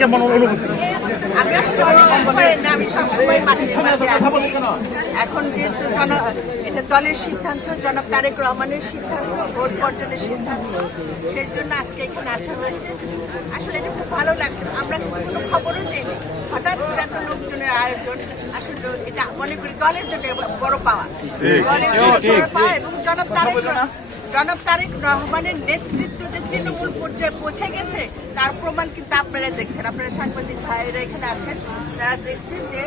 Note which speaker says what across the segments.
Speaker 1: কেমন অনুভূতি?
Speaker 2: আমি আসলে অনেক দিন না, আমি সবসময় মাঠে মাঠে আছি। এখন যেহেতু জন এটা দলের সিদ্ধান্ত জনাব তারেক রহমানের সিদ্ধান্ত ভোট বর্জনের সিদ্ধান্ত সেই জন্য আজকে এখানে আসা হয়েছে। আসলে এটা খুব ভালো লাগছে। আমরা কিন্তু কোনো খবরও দিইনি। হঠাৎ করে এত লোকজনের আয়োজন আসলে এটা মনে করি দলের জন্য বড় পাওয়া। দলের জন্য বড় পাওয়া এবং জনাব তারেক জনাব তারেক রহমানের নেতৃত্ব যে তৃণমূল পর্যায়ে পৌঁছে গেছে, তার প্রমাণ কিন্তু আপনারা দেখছেন। আপনারা সাংবাদিক ভাইয়েরা এখানে আছেন, তারা দেখছেন যে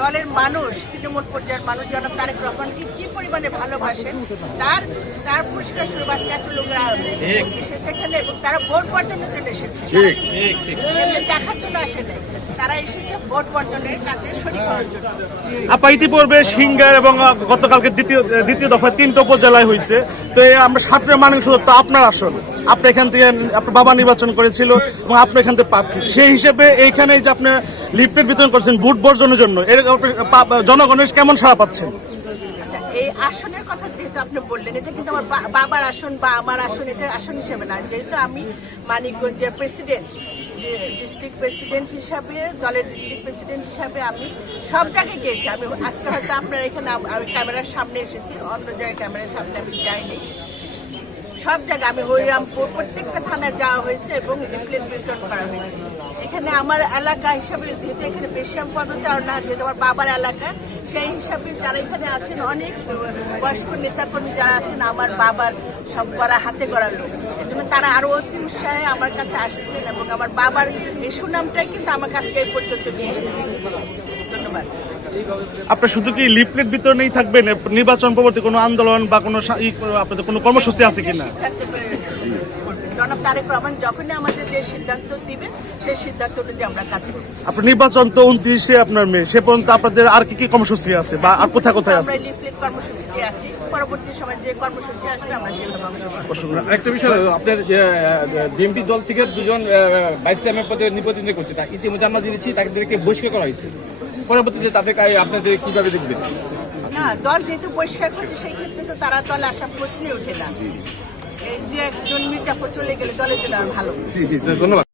Speaker 2: দলের মানুষ তৃণমূল পর্যায়ের মানুষ জনাব তারেক রহমানকে কি পরিমাণে ভালোবাসেন? তার তার পুরস্কার স্বরূপ আজকে এত লোকরা এসেছে এখানে এবং তারা ভোট বর্জনের জন্য এসেছে। দেখার জন্য আসে নাই? তারা এসেছে ভোট বর্জনের কাজে শরিক হওয়ার জন্য।
Speaker 1: আপা ইতিপূর্বে সিঙ্গার এবং গতকালকে দ্বিতীয় দ্বিতীয় দফায় তিনটা উপজেলায় হয়েছে তো আমরা সাতটা মানুষ তো আপনার আসল আপনি এখান থেকে আপনার বাবা নির্বাচন করেছিল এবং আপনি এখান থেকে প্রার্থী। সেই হিসেবে এইখানে যে আপনি লিফটের বিতরণ করছেন ভোট বর্জনের জন্য। এর জনগণের কেমন সাড়া পাচ্ছেন?
Speaker 2: আচ্ছা, এই আসনের কথা যেহেতু আপনি বললেন এটা কিন্তু আমার বাবার আসন বা আমার আসন এটা আসন হিসেবে না। যেহেতু আমি মানিকগঞ্জের প্রেসিডেন্ট ডিস্ট্রিক্ট প্রেসিডেন্ট হিসাবে দলের ডিস্ট্রিক্ট প্রেসিডেন্ট হিসাবে আমি সব জায়গায় গিয়েছি। আমি আজকে হয়তো আপনার এখানে আমি ক্যামেরার সামনে এসেছি অন্য জায়গায় ক্যামেরার সামনে আমি যাইনি। সব জায়গায় আমি হরিরামপুর প্রত্যেকটা থানায় যাওয়া হয়েছে এবং লিফলেট বিতরণ করা হয়েছে। এখানে আমার এলাকা হিসাবে যেহেতু এখানে বেশিয়াম পদচারণা যেহেতু আমার বাবার এলাকা সেই হিসাবে যারা এখানে আছেন অনেক বয়স্ক নেতাকর্মী যারা আছেন আমার বাবার সব করা হাতে করা লোক। এজন্য তারা আরও অতি উৎসাহে আমার কাছে আসছেন এবং আমার বাবার এই সুনামটাই কিন্তু আমার কাছে এই পর্যন্ত নিয়ে এসেছে। ধন্যবাদ।
Speaker 1: আপনার শুধু কি লিফলেট বিতরণেই থাকবেন? নির্বাচন পরবর্তী কোনো আন্দোলন বা কোনো আপনাদের কোনো কর্মসূচি আছে কিনা।
Speaker 2: জনাব তারেক রহমান যখনই আমাদের যে সিদ্ধান্ত দিবে সেই সিদ্ধান্ত অনুযায়ী আমরা কাজ করব।
Speaker 1: আপনার নির্বাচন তো উনত্রিশে আপনার মেয়ে সে পর্যন্ত আপনাদের আর কি কি কর্মসূচি আছে বা আর কোথায় কোথায় আছে?
Speaker 2: আমরা লিফলেট কর্মসূচিতে আছি। পরবর্তী সময় যে কর্মসূচি আসবে আমরা সেভাবে
Speaker 3: একটা বিষয় আপনার বিএনপি দল থেকে দুজন ভাইস চেয়ারম্যান পদে নির্বাচিত করছে তা ইতিমধ্যে আমরা জেনেছি তাদেরকে বহিষ্কার করা হয়েছে। পরবর্তীতে তাদেরকে আপনাদের কীভাবে দেখবেন?
Speaker 2: না দল যেহেতু বহিষ্কার করছে সেই ক্ষেত্রে তো তারা দলে আসা প্রশ্নই ওঠে না। এই যে একজন মির্জাপুর চলে গেলে দলে ভালো।
Speaker 3: ধন্যবাদ।